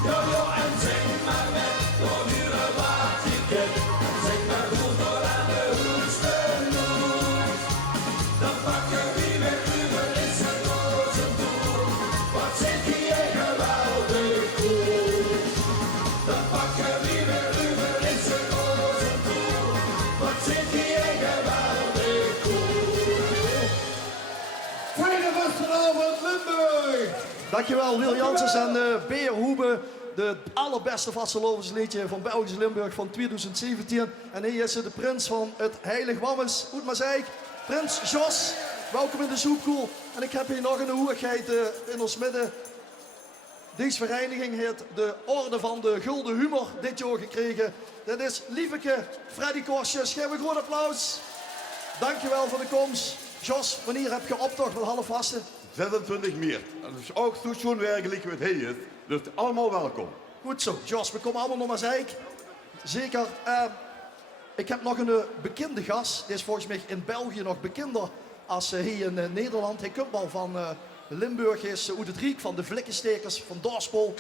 Jo jo en zing maar met, door huren wat je kent. En zing maar goed door aan de hoogste noot. Dan pakken we weer huren is een loze toer. Wat zit hier geweldig cool. Dan pakken we weer huren is een loze toer. Wat zit hier geweldig cool. Tweede vastelavond Limburg. Dankjewel Wil Janssens en Beer Hoebe. De allerbeste vastelovensliedje van Belgisch Limburg van 2017. En hier is de prins van het Heilig Wammes, Oetmazijk. Prins Jos, welkom in de Zoepkoel. En ik heb hier nog een hoeigheid in ons midden. Deze vereniging heeft de orde van de Gulden Humor dit jaar gekregen. Dat is Lieveke Freddy Korsjes. Geef een groot applaus. Dankjewel voor de komst. Jos, wanneer heb je optocht met half vasten? 26 maart. Dat is ook zo schoon werkelijk wat hij is. Dus allemaal welkom. Goed zo, Jos, we komen allemaal nog maar zeik. Zeker. Ik heb nog een bekende gast. Die is volgens mij in België nog bekender als hier in Nederland. Hij komt wel van Limburg, is Oede Driek van de Vlikkenstekers van Dorspol.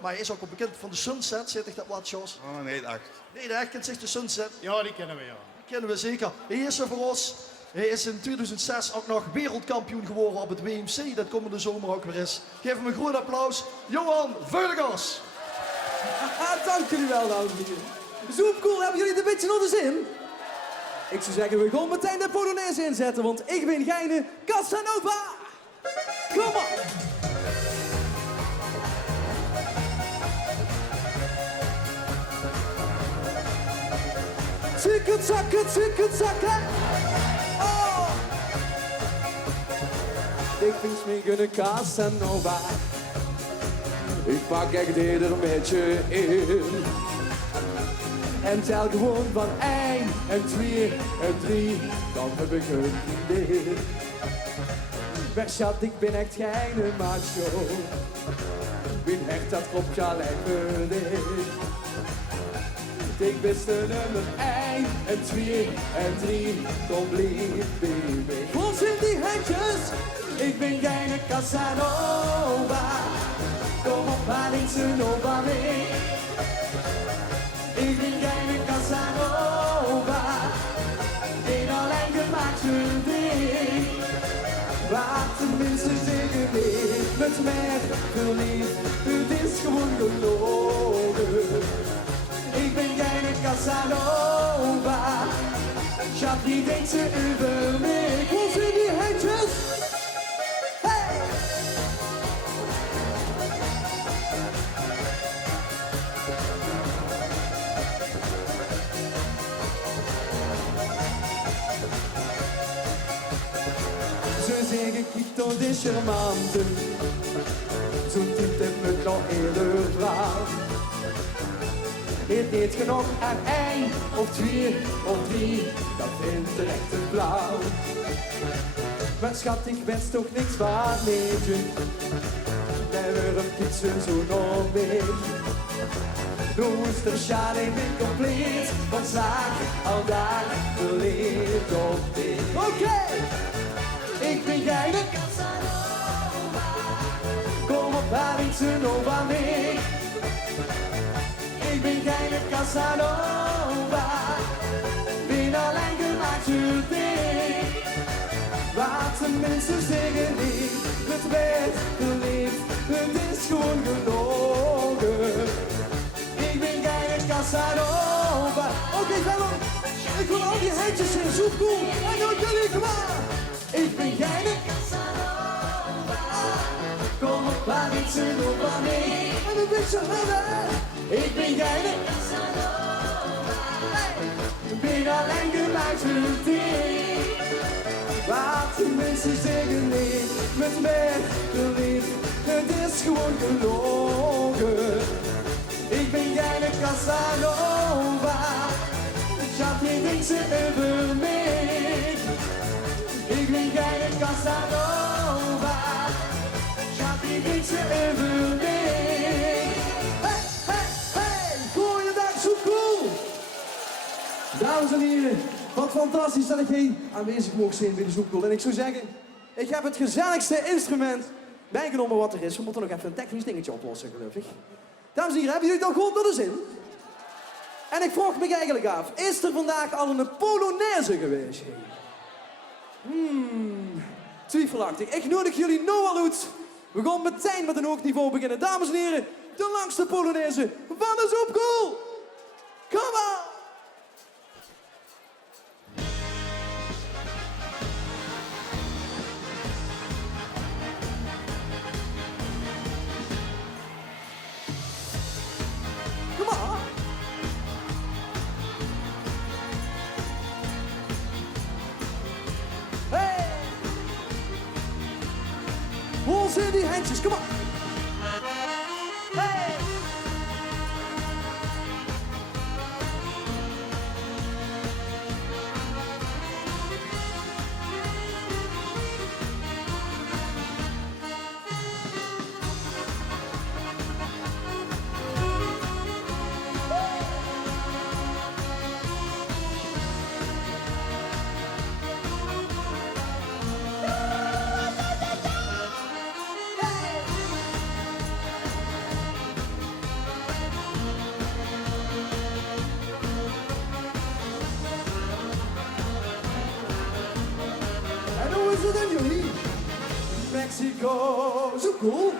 Maar hij is ook al bekend van de Sunset, zit ik dat wat, Jos? Oh nee, echt. Nee, hij kent zich de Sunset. Ja, die kennen we, ja. Die kennen we zeker. Hij is er voor ons. Hij is in 2006 ook nog wereldkampioen geworden op het WMC. Dat komende zomer ook weer is. Geef hem een groot applaus. Johan Veulegers. Dank jullie wel, dames en heren. Zoepkoel, hebben jullie het een beetje naar de zin? Ik zou zeggen, we gaan meteen de Polonaise inzetten, want ik ben Geine Casanova. Kom op! Tsikket-zakken. Oh! Ik ben een Casanova. Ik pak echt ieder een beetje in. En tel gewoon van 1 en 2 en 3, dan heb ik een idee. Maar schat, ik ben echt geen macho. Mijn hart dat klopt gelijk verdicht. Ik wist de nummer 1 en 2 en 3, kom lief baby. Vol in die handjes, ik ben geen Casanova. Kom op, haal eens een opa mee. Ik ben geen Casanova, geen alleen gemaakt voor dich. Wat de mensen zeggen niet, met mij verliefd, het is gewoon gelogen. Ik ben geen Casanova, schat, wie denkt ze over mij? Hoe zijn die handjes? Hey! Ze zeggen, kijk toch de charmante, zo'n type heeft me nog eerder gevraagd. Het niet genoeg aan 1 of 2 of 3, dat vindt er echt een blauw. Maar schat, ik wens toch niks van meetje, waarom kiet ze zo nog mee? Rooster, schade, ik ben compleet, want zaak al daar verleerd op dit. Oké, ik ben jij de Casanova, kom op, daar iets een over mee. Ik ben geen Casanova, ben alleen gemaakt voor dich. Wat de mensen zeggen niet, het werd verliefd, het is gewoon gelogen. Ik ben geen Casanova. Oké, ik wil al die handjes in, zoek cool. En dan jullie klaar. Ik ben geen Casanova, kom op, laat iets een over mee. En een beetje harder. Ik ben geen Casanova, ben alleen gemaakt voor dich. Wat de mensen zeggen niet, met mij verliefd, het is gewoon gelogen. Ik ben geen Casanova, schat, je denkt ze over mij. Ik ben geen Casanova, schat, je denkt ze over mij. Dames en heren, wat fantastisch dat ik hier aanwezig mocht zijn bij de Zoekpool. En ik zou zeggen, ik heb het gezelligste instrument bijgenomen wat er is. We moeten nog even een technisch dingetje oplossen, gelukkig. Dames en heren, hebben jullie het al goed naar de zin? En ik vroeg me eigenlijk af, is er vandaag al een Polonaise geweest? Twijfelachtig. Ik nodig jullie nou al uit. We gaan meteen met een hoog niveau beginnen. Dames en heren, de langste Polonaise van de Zoekpool. Kom on! Hoe zijn die handjes? Kom op! Hey! Dan jullie. Mexico, zo cool.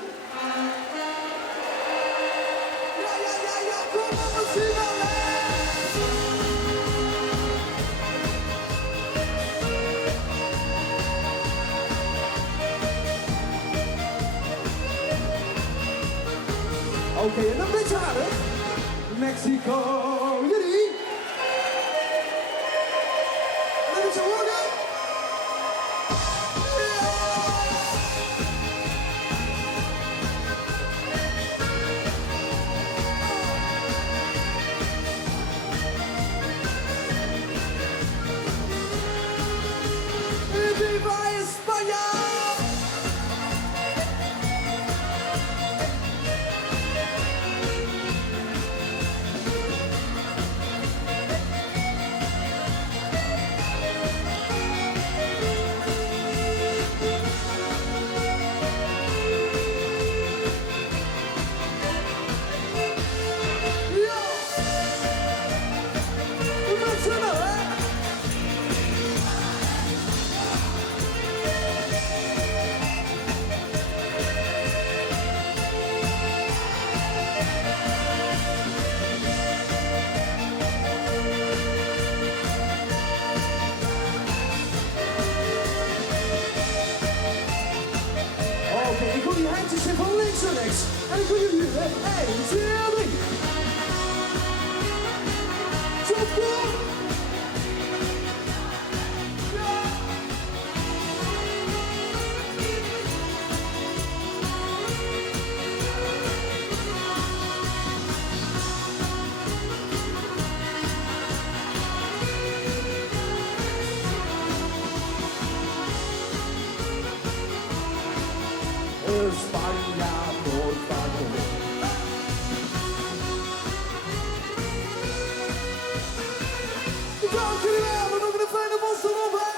Ja, kom op, we zien wel. Oké, en een beetje harder. Mexico, jullie. En een beetje harder. En dan gaan jullie 1, 2, 3. Super! Spanjaard nooit van gehoord. Dank jullie wel, we noemen een fijne Vastelovend.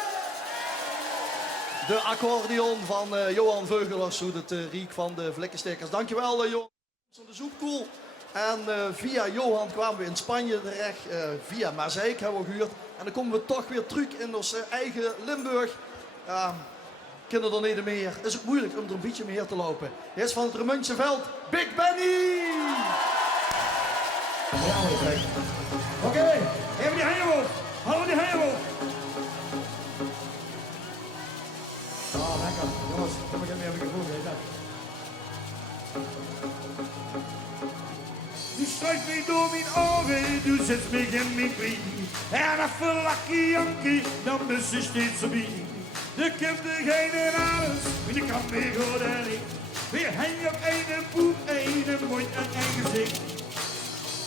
De accordeon van Johan Veugelers, zo het Riek van de Vlekkenstekkers. Dankjewel Johan. Van de Zoepkoel. En via Johan kwamen we in Spanje terecht, via Maaseik hebben we gehuurd. En dan komen we toch weer terug in ons eigen Limburg. Kinderen er niet meer. Het is ook moeilijk om er een beetje meer te lopen. Hij is van het Remuntse Veld, Big Benny! Oké, even die handen omhoog. Hou die handen omhoog. Oh, lekker. Jongens, kom ik even gevoel. Du strijkt mij door mijn ogen, du zet mij in mijn knie. En als verlakkie jankie, dan mis je steeds zo bien. De kinderen geen alles, maar je kan meer worden niet. Weer hang je op een poep, een mond en een gezicht.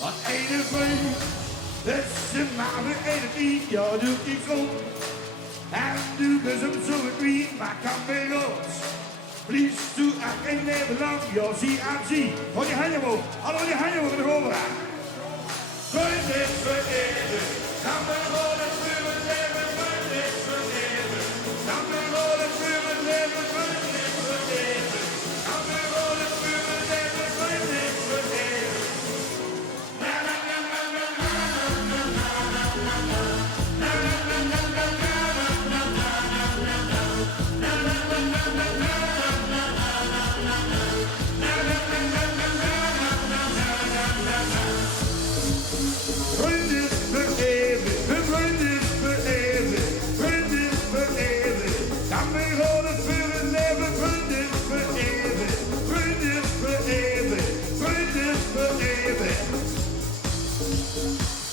Wat een vreemd, dat is maar weer een niet, ja doe iets om. En du bent hem zo green, maar kan meer los. Blies toe aan een Nederland, ja zie aan zie. Hou die handen omhoog, hallo die handen omhoog, de overaan. Vreemd is vereeuwig, kan men worden voor mijn leven, vreemd is vereeuwig. Kan men worden voor mijn leven, vreemd is vereeuwig. Kan men worden voor mijn leven, vreemd is vereeuwig. Na na na na na na na na na na na. Na na na na na na na na na na na. Na na na na na na.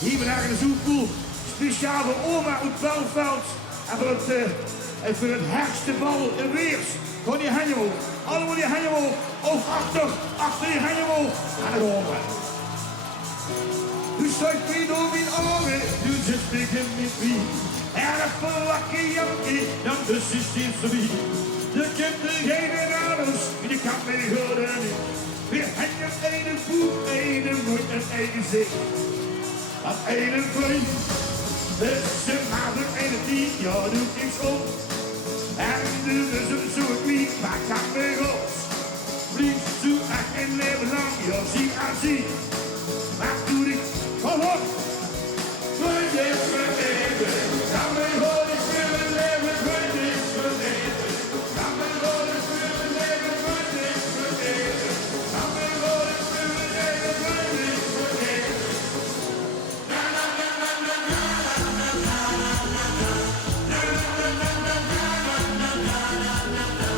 Hier vandaag in de Zoepkoel, speciaal voor oma uit Belveld en voor het herfste bal in Weers. Gewoon die handen omhoog, allemaal die handen omhoog, ook achter die handen omhoog, en dan gaan we. Du strijkt mij door mijn ogen, du zit mij in mijn knie. En een verlakkie jankie, dan dus is dit zo wie. De kinderen geen ouders, je kan mij horen niet. Weer hang je op een voet, een mond en een gezicht. Wat een vriend, is je maar de ene die, ja doet niks op. En nu is hem zo niet, maar kan weer los. Vlieg toe echt in Nederland, ja zie aan zie. Maar doe ik, kom op. Vriend is vereeuwig, kan weer horen voor mijn leven, vriend is vereeuwig. Kan weer horen voor mijn leven, vriend is vereeuwig. Kan weer horen voor mijn leven, vriend is vereeuwig. Na na na na na na na na na na na. Na na na na na na na na na na na.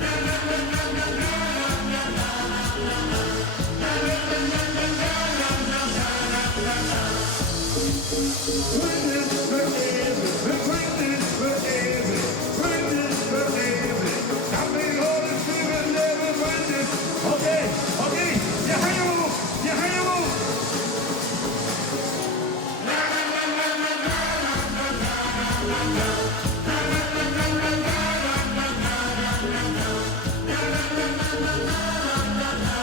Na na na na na na na na na na na. Na na na na na na na na na na. Vriend is vereeuwig, vriend is vereeuwig, vriend is vereeuwig. Kan weer horen voor mijn leven, vriend is. Oké, je handen omhoog, je handen omhoog. Na na na na na na na na na na na. Na na na na na na na na na na na. Na na na na na na na na na na na.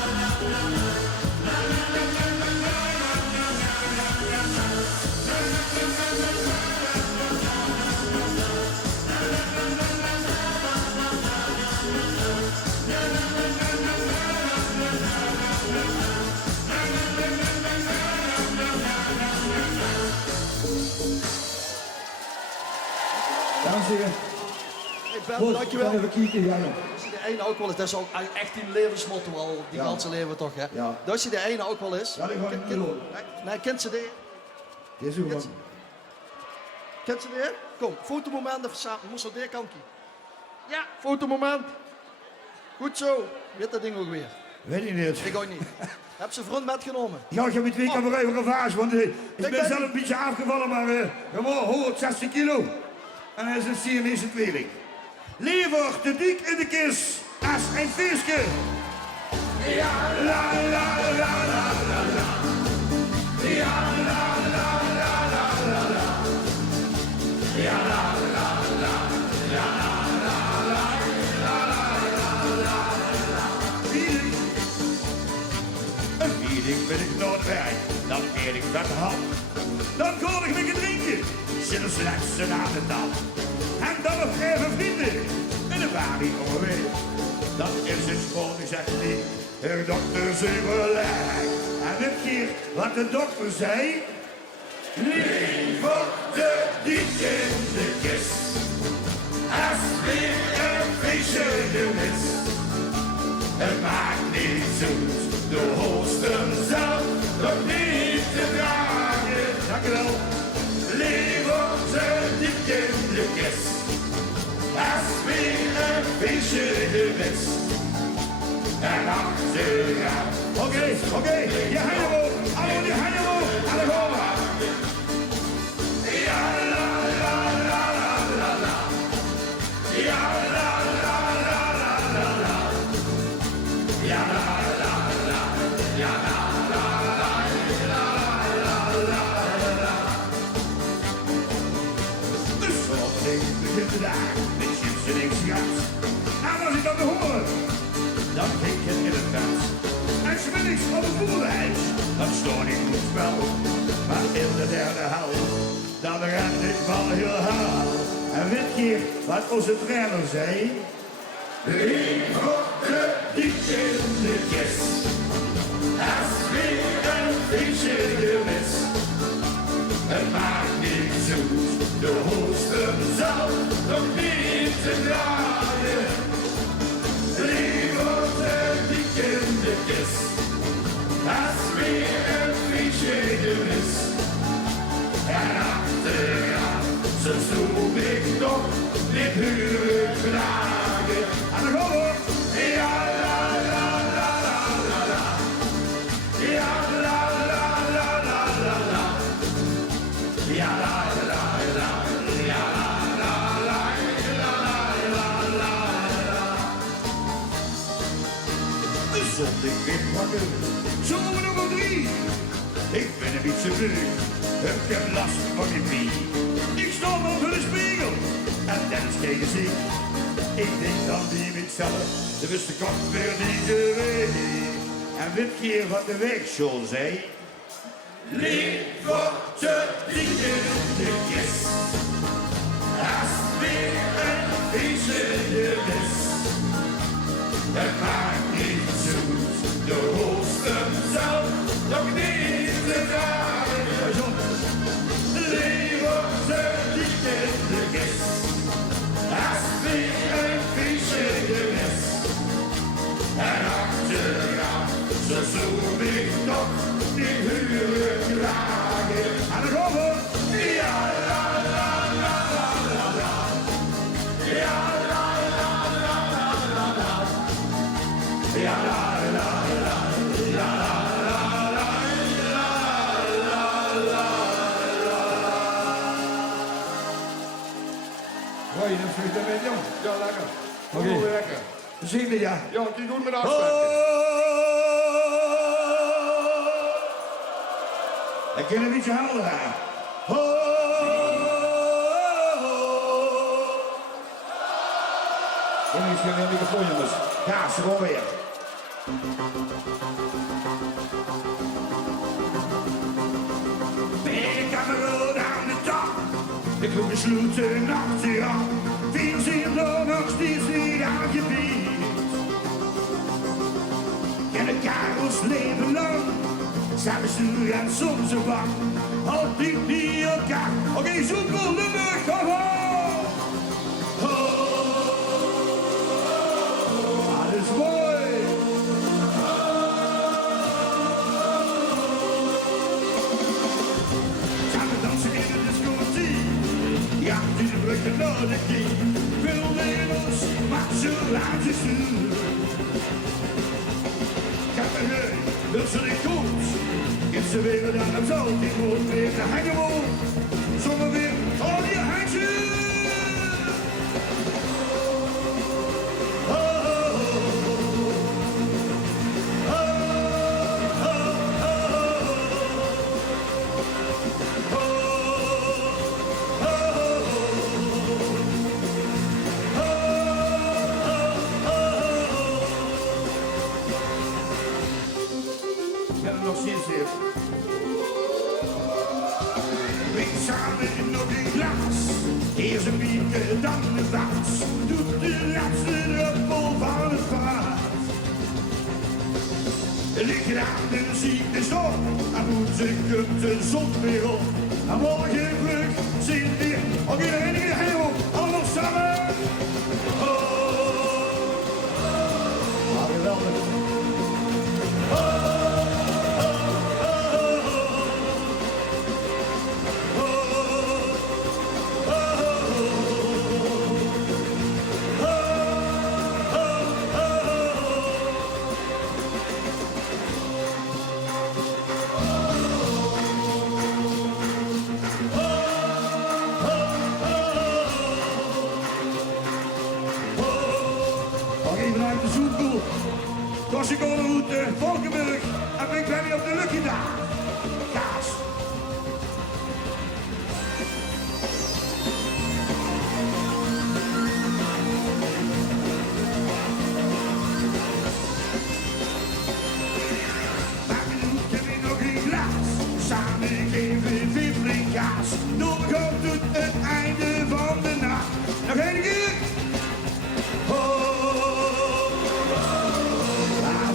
Na na na na na na na na na na na na. Dames en heren. Hey Ben, dankjewel. Even kijken, ja. Dat je de ene ook wel eens, dat is al echt die levensmotto al, die ganse leven toch, hè? Ja. Dat je de ene ook wel eens. Ja, die gaan we niet doen. Nee, kent ze de? Deze man. Kent ze de? Kom, fotomoment even samen. Moest op deze kant. Ja, fotomoment. Goed zo. Weet dat ding ook weer. Weet ik niet. Ik ook niet. Heb ze vriend metgenomen? Ja, ik heb het weekend weer even gevraagd, want ik ben ben zelf niet- een beetje afgevallen, maar gewoon 160 kilo. En hij is een Siamese tweeling. Liever te dik in de kist als een visje. Ja, la la la la la la. Ja, la la la la la la. Ja, la la la. Ja, la la la. La la la la la. Een meeting ben ik Noordwijk, dan eer ik dat hand. Dan kom ik lekker drinken, zitten slechts na de dag. En dan nog even vrienden, in de balie onderweg. Dat is het schoon, ik zeg niet, de dokter zei gelijk. En dit keer wat de dokter zei. Liever te diep in de kist, als weer een feestje gemist. Het maakt niet zoet, de hosten zelf nog niet te dragen. Dankjewel. Liever te diep in de kist, als weer een feestje gemist. En achteraan. Oké, je handen allemaal je handen omhoog, alle horen. Ja, la la la la la la. Ja, la la la la la la. Ja, la la la. Ja, la la la. La la la la. De zondag begint de dag, met chips en niks gas. En als ik dat hoor, dan ging het in het gas. En smiddags op het voerhuis, dan stond ik goed spel. Maar in de derde helft, dan ren ik van heel haal. En weet je wat onze trainer zei? Liever te diep in de kist, als weer een feestje gemist. Het maakt niet zoet, de hoesten zal nog niet te draaien. Liever te diep in de kist, als weer een feestje gemist. En achteraan, zo zoek ik nog dit huwelijk vragen. En dan gaan we. Ja, la la la la la la. Ja, la la la la la la. Ja, la la la. Ja, la la la la la la. De zondag weer wakker, zomer nummer 3. Ik ben een beetje druk, ik heb last van je pie. Ik sta voor de spiegel en dat is geen gezicht. Ik denk dan die mezelf, de beste kop weer niet geweest. En weet je wat de weegschool zei? Liever te diep in de kist, als weer een vieze gemist. Het maakt niet zoet, de hoesten zal nog niet te dragen. Liever te diep in de kist, als weer een feestje gemist. En achteraan, zo zoek ik nog die huwelijk dragen. En dan gaan we. Ja, la la la la la la. Ja, la la la la la la. Ja, la la la. Ja, la la la. La la la. Hoi, dan vliegt dat met jong. Ja, lekker. Oké. Lekker. Zien we ja. Ja, die goed met afspraken. Ik kan een beetje houden daar. Kom eens, geen microfoon, jongens. Ja, ze gewoon weer. Ik heb een rood aan de top. Ik wil besluiten achteraan. Veel zien er nog steeds niet aangebied. En de karels leven lang. Samen stuur en soms een bang. Altijd niet elkaar. Oké, zoek wel de weg. Kom dat is mooi. Samen dansen in de discotheek. Ja, die de bruggen naar de king. Veel Nederlands, maar zo laat je stuur. Wil ze niet goed, is ze weer aan het zo. Die moet weer de hengel. Zongen weer, oh je handje. Nog steeds dit. Drink samen nog een glas. Eerst een biertje, dan een dans. Doet de laatste druppel van het vaat. Lig aan de ziektestop. En moet ze komt de zon weer op. En morgen vlug zit weer. Ook iedereen in de hemel. Allemaal samen. Ah, geweldig. Vanuit de Zoetkoel, Korsikonenroute, Valkenburg en ik ben weer op de Lucky Dag. Kaas. Maar genoeg heb ik nog een glas, samen geven we kaas. Doorgaat het einde van de nacht. Nog één keer.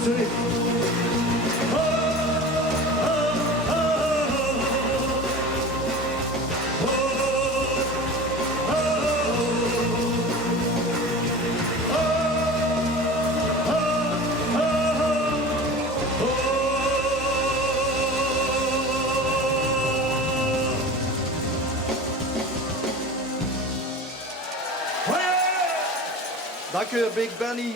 Sorry. Dank u, Big Benny.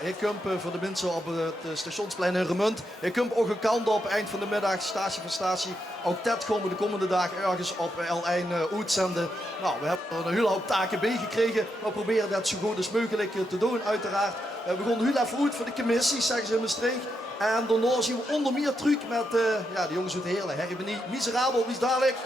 Ik kom voor de mensen op het stationsplein in Remund. Ik kom ook een kant op, eind van de middag, statie voor statie. Ook dat komen de komende dagen ergens op L1 uitzenden. Nou, we hebben er een hele hoop taken bij gekregen. We proberen dat zo goed als mogelijk te doen, uiteraard. We gaan heel even uit voor de commissie, zeggen ze in de streek. En daarna zien we onder meer truc met, ja, de jongens uit de hele Herrie Miserabel, wie is dadelijk?